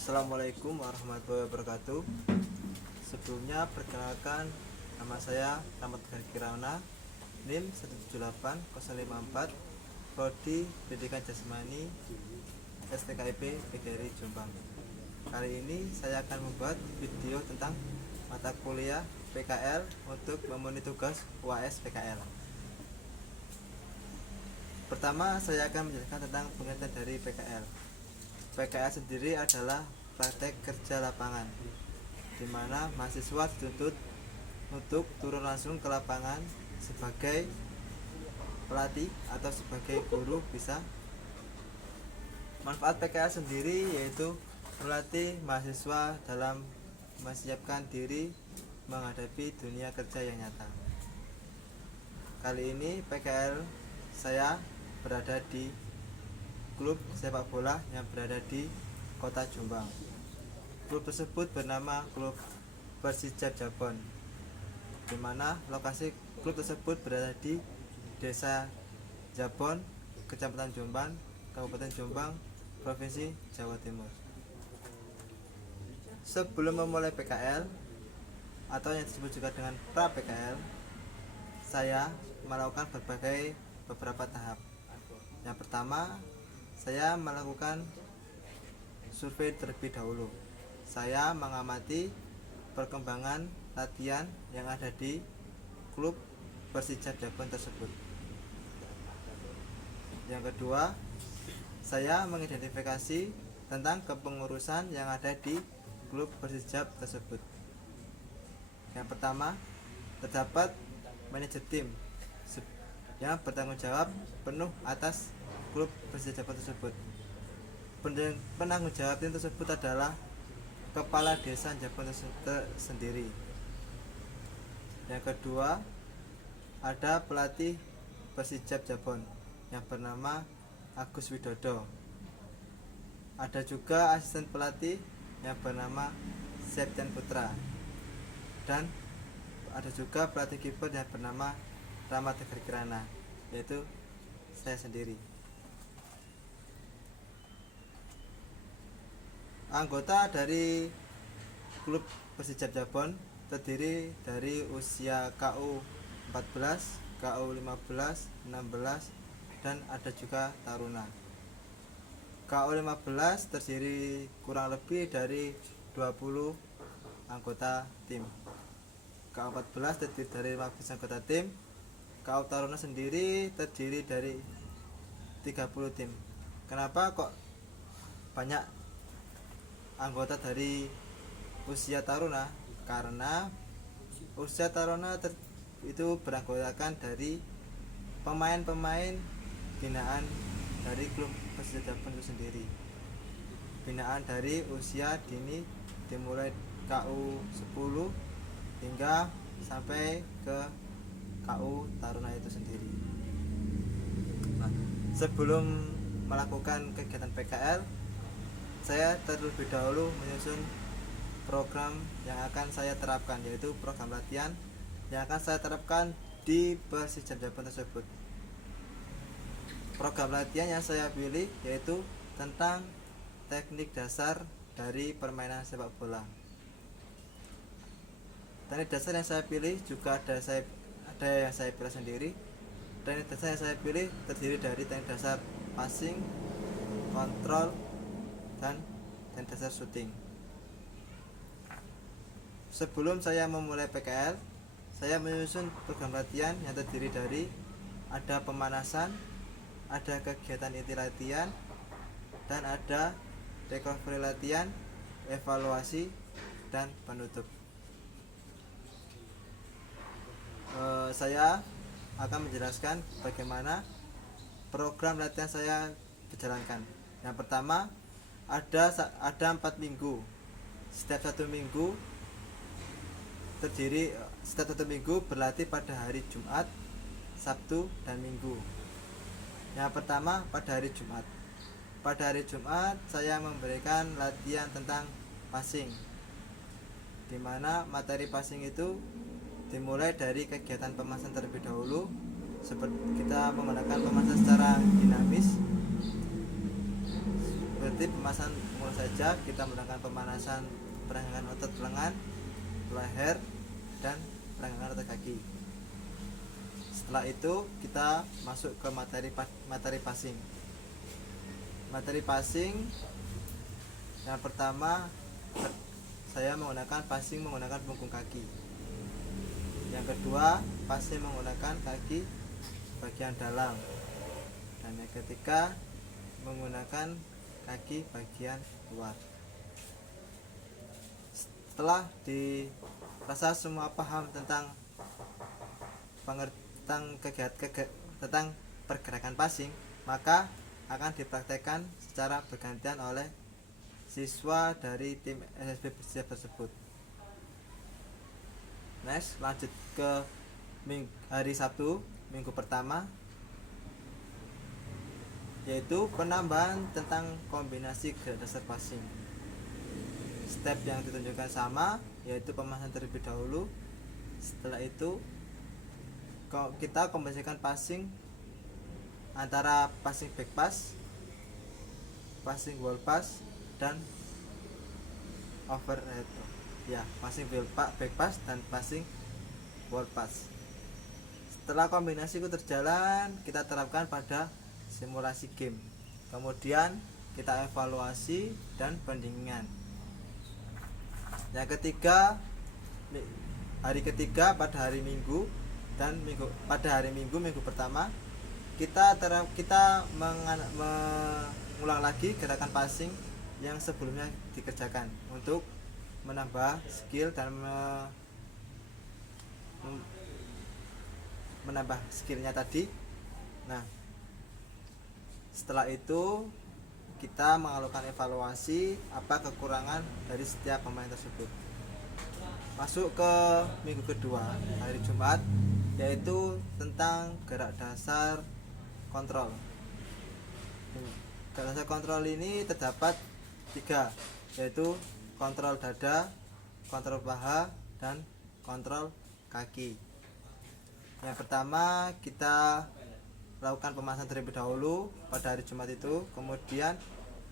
Assalamualaikum warahmatullahi wabarakatuh. Sebelumnya perkenalkan, nama saya Rahmat Kirana, NIM 178054, Prodi Pendidikan Jasmani, STKIP PGRI Jombang. Kali ini saya akan membuat video tentang mata kuliah PKL untuk memenuhi tugas UAS PKL. Pertama, saya akan menjelaskan tentang pengertian dari PKL. PKL sendiri adalah praktek kerja lapangan, di mana mahasiswa dituntut untuk turun langsung ke lapangan sebagai pelatih atau sebagai guru bisa. Manfaat PKL sendiri yaitu melatih mahasiswa dalam mempersiapkan diri menghadapi dunia kerja yang nyata. Kali ini PKL saya berada di klub sepak bola yang berada di kota Jombang. Klub tersebut bernama Klub Persijap Jabon, di mana lokasi klub tersebut berada di Desa Jabon, Kecamatan Jombang, Kabupaten Jombang, Provinsi Jawa Timur. Sebelum memulai PKL atau yang disebut juga dengan pra PKL, saya melakukan beberapa tahap. Yang pertama, saya melakukan survei terlebih dahulu. Saya mengamati perkembangan latihan yang ada di klub Persijap Jabon tersebut. Yang kedua, saya mengidentifikasi tentang kepengurusan yang ada di klub Persijap tersebut. Yang pertama, terdapat manajer tim yang bertanggung jawab penuh atas klub Persijap Jabon tersebut. Penanggung jawab tim tersebut adalah kepala desa Jabon sendiri. Yang kedua, ada pelatih Persijap Jabon yang bernama Agus Widodo. Ada juga asisten pelatih yang bernama Septian Putra, dan ada juga pelatih kiper yang bernama Rahmat Kirana, yaitu saya sendiri. Anggota dari klub Persijap Jabon terdiri dari usia KU 14, KU 15, 16, dan ada juga taruna. KU 15 terdiri kurang lebih dari 20 anggota tim. KU 14 terdiri dari 15 anggota tim. KU taruna sendiri terdiri dari 30 tim. Kenapa kok banyak anggota dari usia taruna? Karena usia taruna itu beranggotakan dari pemain-pemain binaan dari klub Persijap Jabon itu sendiri. Binaan dari usia dini dimulai KU 10 hingga sampai ke KU taruna itu sendiri. Nah, sebelum melakukan kegiatan PKL, saya terlebih dahulu menyusun program yang akan saya terapkan, yaitu program latihan yang akan saya terapkan di Persijap Jabon tersebut. Program latihan yang saya pilih yaitu tentang teknik dasar dari permainan sepak bola. Teknik dasar yang saya pilih juga ada yang saya pilih sendiri. Teknik dasar yang saya pilih terdiri dari teknik dasar passing, kontrol, dan dasar shooting. Sebelum saya memulai PKL, saya menyusun program latihan yang terdiri dari ada pemanasan, ada kegiatan inti latihan, dan ada recovery latihan, evaluasi, dan penutup. Saya akan menjelaskan bagaimana program latihan saya dijalankan. Yang pertama, ada 4 minggu. Setiap satu minggu berlatih pada hari Jumat, Sabtu, dan Minggu. Yang pertama, pada hari Jumat. Pada hari Jumat saya memberikan latihan tentang passing, di mana materi passing itu dimulai dari kegiatan pemanasan terlebih dahulu. Seperti kita menggunakan pemanasan secara dinamis, Seperti pemanasan mulai saja, kita menggunakan pemanasan perenggangan otot lengan, leher, dan perenggangan otot kaki. Setelah itu kita masuk ke materi passing. Materi passing yang pertama, saya menggunakan passing menggunakan punggung kaki. Yang kedua, passing menggunakan kaki bagian dalam. Dan yang ketiga, menggunakan kaki bagian luar. Setelah dirasa semua paham tentang tentang pergerakan passing, maka akan dipraktekkan secara bergantian oleh siswa dari tim SSB Persijap tersebut. Next, lanjut ke hari Sabtu, minggu pertama, yaitu penambahan tentang kombinasi gerak dasar passing. Step yang ditunjukkan sama, yaitu pemanasan terlebih dahulu. Setelah itu kita kombinasikan passing antara passing back pass, passing wall pass, dan overhead. Ya, passing back pass dan passing wall pass. Setelah kombinasi itu terjalan, kita terapkan pada simulasi game. Kemudian kita evaluasi dan bandingan. Yang ketiga, hari ketiga pada hari Minggu dan pada hari Minggu pertama, kita mengulang lagi gerakan passing yang sebelumnya dikerjakan untuk menambah skill dan menambah skillnya tadi. Nah, setelah itu kita melakukan evaluasi apa kekurangan dari setiap pemain tersebut. Masuk ke minggu kedua, hari Jumat, yaitu tentang gerak dasar kontrol. Gerak dasar kontrol ini terdapat 3, yaitu kontrol dada, kontrol paha, dan kontrol kaki. Yang pertama, kita lakukan pemanasan terlebih dahulu pada hari Jumat itu. Kemudian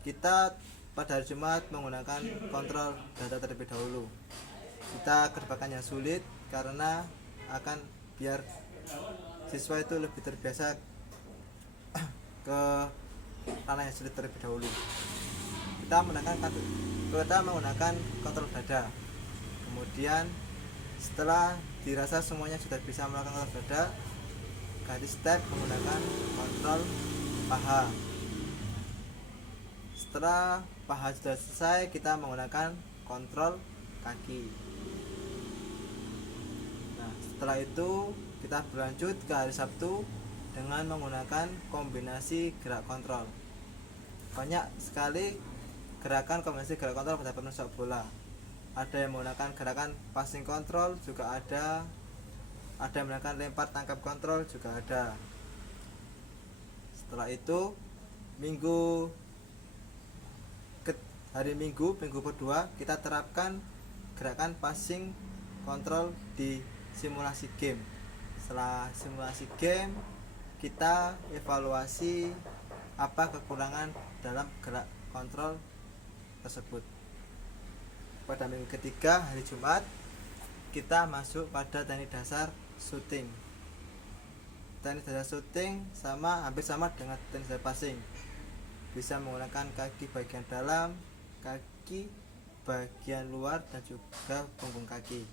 kita pada hari Jumat menggunakan kontrol dada terlebih dahulu. Kita kerjakan yang sulit karena akan biar siswa itu lebih terbiasa ke ranah yang sulit terlebih dahulu. Kita menggunakan kontrol dada. Kemudian setelah dirasa semuanya sudah bisa melakukan kontrol dada, ganti step menggunakan kontrol paha. Setelah paha sudah selesai, kita menggunakan kontrol kaki. Nah, setelah itu kita berlanjut ke hari Sabtu dengan menggunakan kombinasi gerak kontrol. Banyak sekali gerakan kombinasi gerak kontrol pada pemain sepak bola. Ada yang menggunakan gerakan passing kontrol, juga ada yang menggunakan lempar tangkap kontrol, juga ada. Setelah itu hari Minggu kedua, kita terapkan gerakan passing kontrol di simulasi game. Setelah simulasi game, kita evaluasi apa kekurangan dalam gerak kontrol tersebut. Pada minggu ketiga, hari Jumat, kita masuk pada teknik dasar shooting. Teknik dasar shooting hampir sama dengan teknik dasar passing. Bisa menggunakan kaki bagian dalam, kaki bagian luar, dan juga punggung kaki.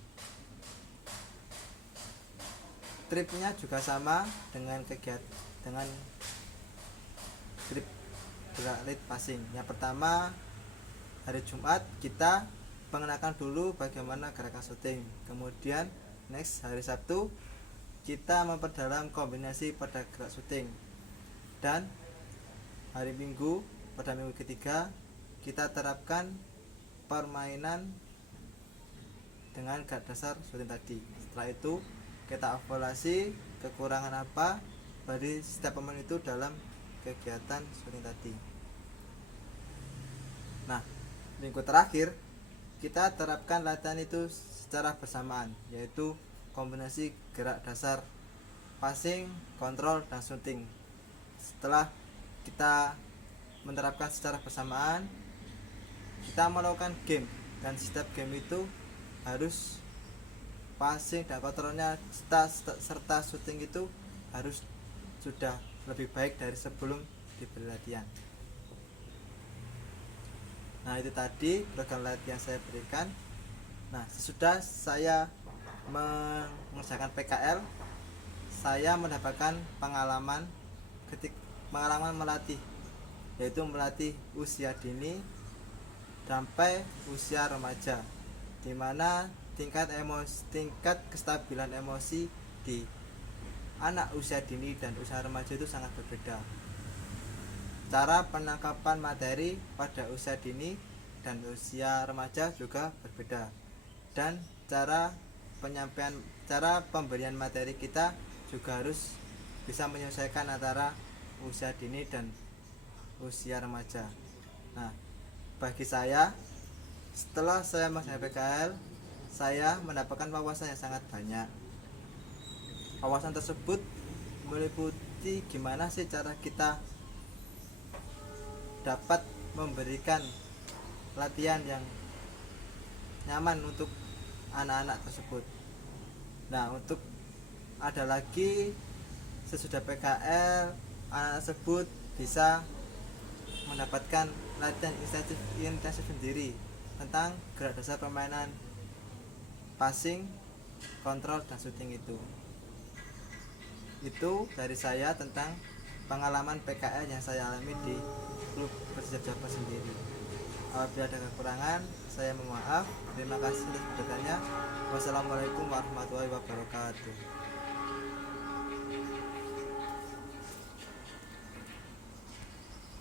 Tripnya juga sama dengan trip gerak lead passing. Yang pertama, hari Jumat kita mengenalkan dulu bagaimana gerakan shooting. Kemudian next hari Sabtu kita memperdalam kombinasi pada gerak shooting. Dan hari Minggu pada minggu ketiga kita terapkan permainan dengan gerak dasar shooting tadi. Setelah itu kita evaluasi kekurangan apa dari setiap pemain itu dalam kegiatan shooting tadi. Nah, minggu terakhir kita terapkan latihan itu secara bersamaan, yaitu kombinasi gerak dasar passing, kontrol, dan shooting. Setelah kita menerapkan secara bersamaan. Kita melakukan game, dan setiap game itu harus passing dan kontrolnya serta shooting itu harus sudah lebih baik dari sebelum diberi latihan. Nah, itu tadi program latihan saya berikan. Nah, sesudah saya mengerjakan PKL, saya mendapatkan pengalaman melatih, yaitu melatih usia dini sampai usia remaja, di mana tingkat kestabilan emosi di anak usia dini dan usia remaja itu sangat berbeda. Cara penangkapan materi pada usia dini dan usia remaja juga berbeda, dan cara pemberian materi kita juga harus bisa menyelesaikan antara usia dini dan usia remaja. Nah, bagi saya, setelah saya melaksanakan PKL, saya mendapatkan wawasan yang sangat banyak. Wawasan tersebut meliputi gimana sih cara kita dapat memberikan latihan yang nyaman untuk anak-anak tersebut. Nah, untuk ada lagi sesudah PKL, anak tersebut bisa mendapatkan latihan intensif sendiri tentang gerak dasar permainan passing, kontrol, dan shooting itu. Itu dari saya tentang pengalaman PKL yang saya alami di klub Persijap Jabar sendiri. Apabila ada kekurangan, saya mohon maaf. Terima kasih atas perhatiannya. Wassalamualaikum warahmatullahi wabarakatuh.